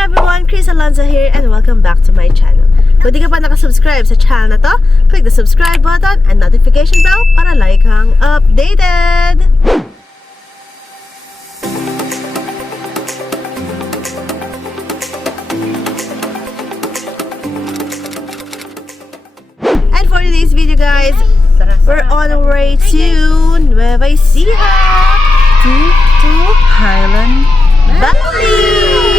everyone! Chris Alonzo here and welcome back to my channel. Kung di ka pa nakasubscribe sa channel na to, click the subscribe button and notification bell para like kang updated! And for today's video guys, we're on our way to Nueva Ecija to Highland Valley!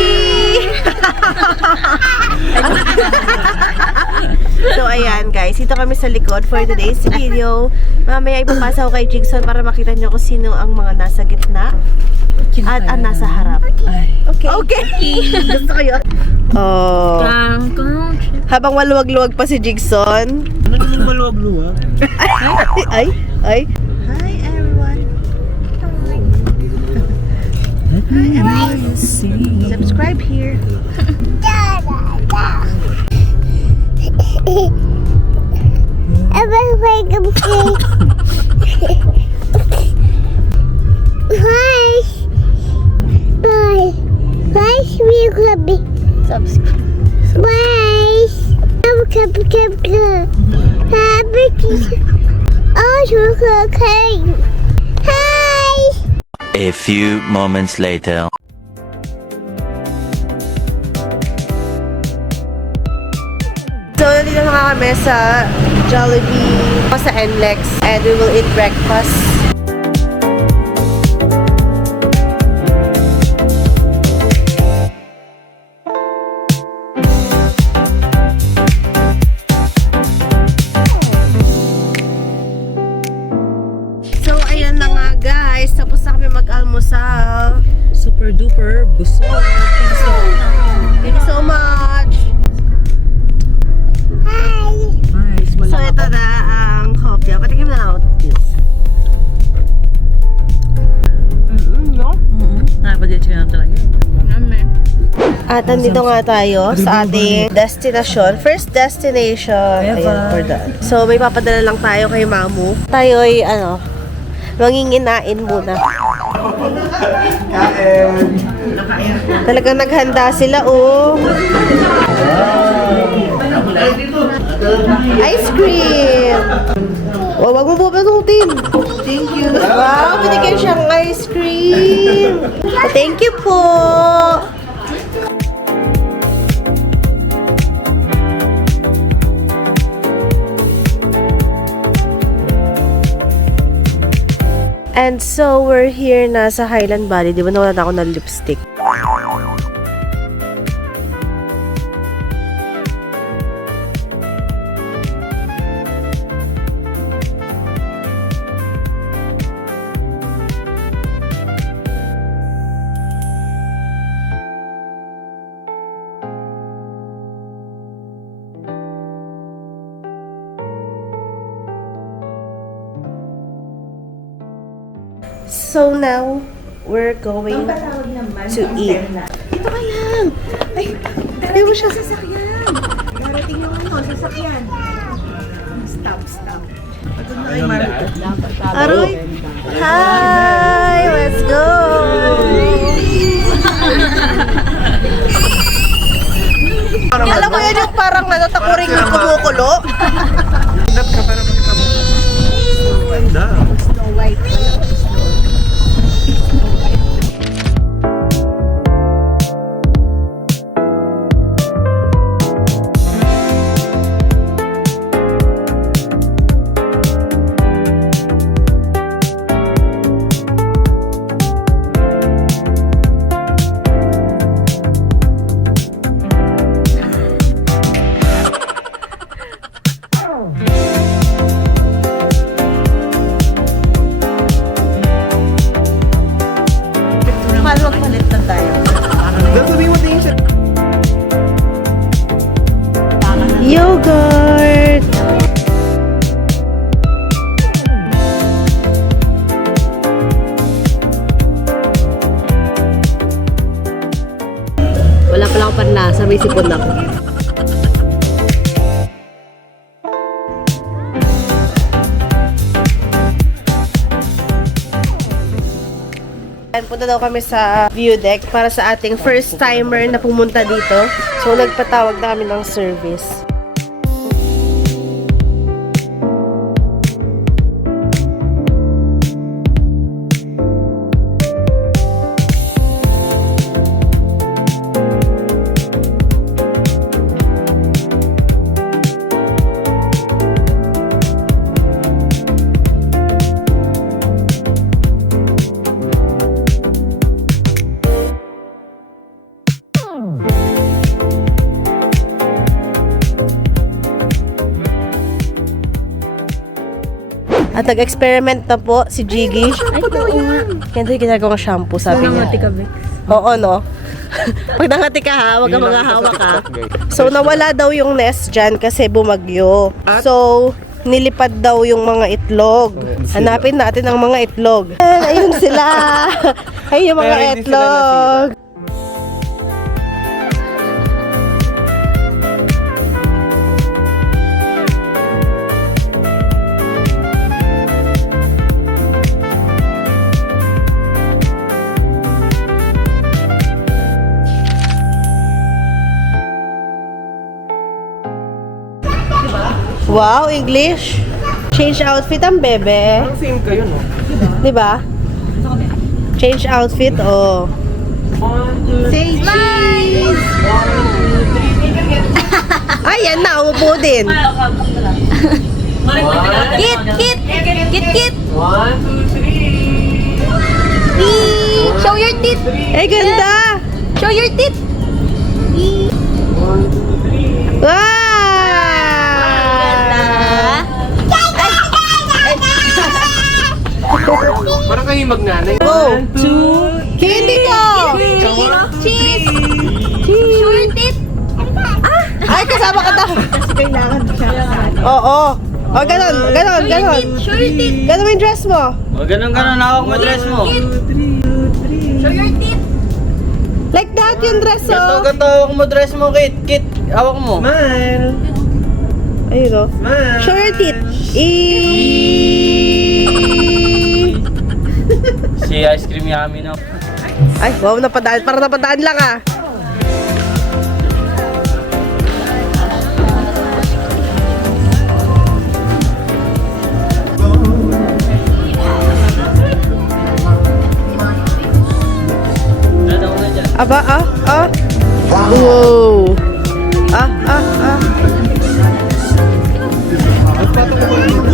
So ayan guys, dito kami sa likod for today's video. Mamaya ipapasa ko kay Jigson para makita nyo kung sino ang mga nasa gitna at ang nasa harap. Okay. Gusto ko yun. Oh. Habang maluwag-luwag pa si Jigson. Ano naman maluwag-luwag? Ay. Hi everyone. Hi everyone. Subscribe here. A few moments later. So, nandito na kami sa Jollibee, sa NLEX, and we will eat breakfast. So, ayan na nga guys, tapos na kami mag-almusal. super duper busog. Thank you so much! Nice. So, ito na ang kopya. Patikim na lang ako ng pills. Nakapag-ditch ka na talaga. At nandito nga tayo sa ating destination. First destination. Ayan, for that. So, may papadala lang tayo kay Mamu. Tayo ay, manginginain muna. Talagang naghanda sila, oh. Ice cream! Oh, wag mo bubunutin. Thank you. Wow, binigyan siyang ice cream. Thank you po. And so, we're here na sa Highland Valley. Di ba nawala na ako ng lipstick? So now, we're going to eat. Dito ka lang! Ay, tayo mo siya sasakyan! Darating yung sasakyan. Stop. Aroy! Hi! Let's go! Alam mo yan yung parang takuring yung kumukulo? Hanap ka para makita mo. Ganda. Snow White. Yogurt! Wala pala akong panlasa, may sipon ako. Punta daw kami sa view deck para sa ating first timer na pumunta dito. So, nagpatawag na kami ng service. At nag-experiment na po si Jiggy. Ay, oo nga. Kaya ito yung ginagawang shampoo, sabi niya. Nangati ka, Bex. Oo, no? Pag nangati ka ha, wag kang maghahawak ha. So, nawala daw yung nest dyan kasi bumagyo. So, nilipad daw yung mga itlog. Hanapin natin ang mga itlog. Ayun sila. Ayun yung mga itlog. Wow, English. Change outfit ang bebe. Parang same kayo, no? Di ba? Change outfit, oh. 1, 2, Say cheese! Ay, yan na. Umupo din. Kit! Kit! Kit! Kit! 1, 2, 3. Show your teeth! Ay, ganda! Show your teeth! 1, 2, 3. Wow! Parang kayo magnanay. Go! 1, 2, Hindi ko! Cheese! Show your teeth! Ay, kasama ka daw. Kasi kailangan siya. Oo. Oh, ganon, ganon, ganon. Show your teeth! Ganon mo yung dress mo. O, ganun-ganun, hawak mo dress mo. Show your teeth! Like that yung dress, oh. Gato, hawak mo dress mo, Kit. Kit, hawak mo. Smile. Ayun, oh. Smile. Show your teeth. Si Ice Cream Yummy na. Ay, wow, napadaan. Para napadaan lang, ah. Dadaw na dyan. Aba, ah, ah. Wow. Ah, ah, ah.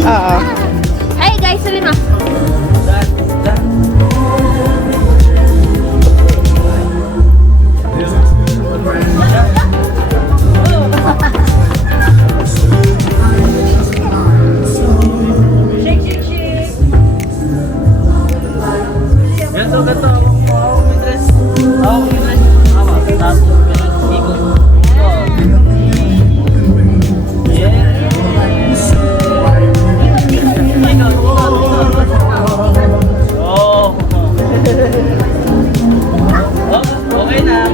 Ah, ah. Hey guys, sorry na. Gato, gato, hawak mo yung dress. Hawak mo yung dress. Hawak. Tapos, ganun, ikot. Oh. Yeah. Ikot, oh. Oh, okay na.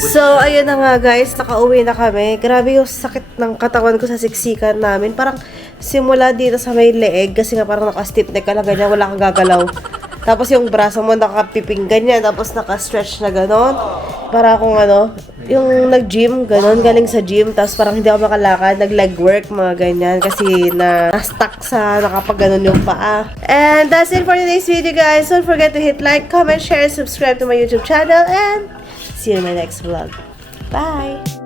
So, ayun na nga guys, nakauwi na kami. Grabe yung sakit ng katawan ko sa siksikan namin. Parang simula dito sa may leeg, kasi nga parang naka-stiff neck ka lang ganyan, wala kang gagalaw. Tapos yung braso mo nakapiping ganyan, tapos naka-stretch na ganon. Para akong ano, yung nag-gym, ganon, galing sa gym, tapos parang hindi ako makalakad, nag-leg work, mga ganyan, kasi na-stuck sa nakapag-ganon yung paa. And that's it for today's video guys. Don't forget to hit like, comment, share, and subscribe to my YouTube channel, and see you in my next vlog. Bye!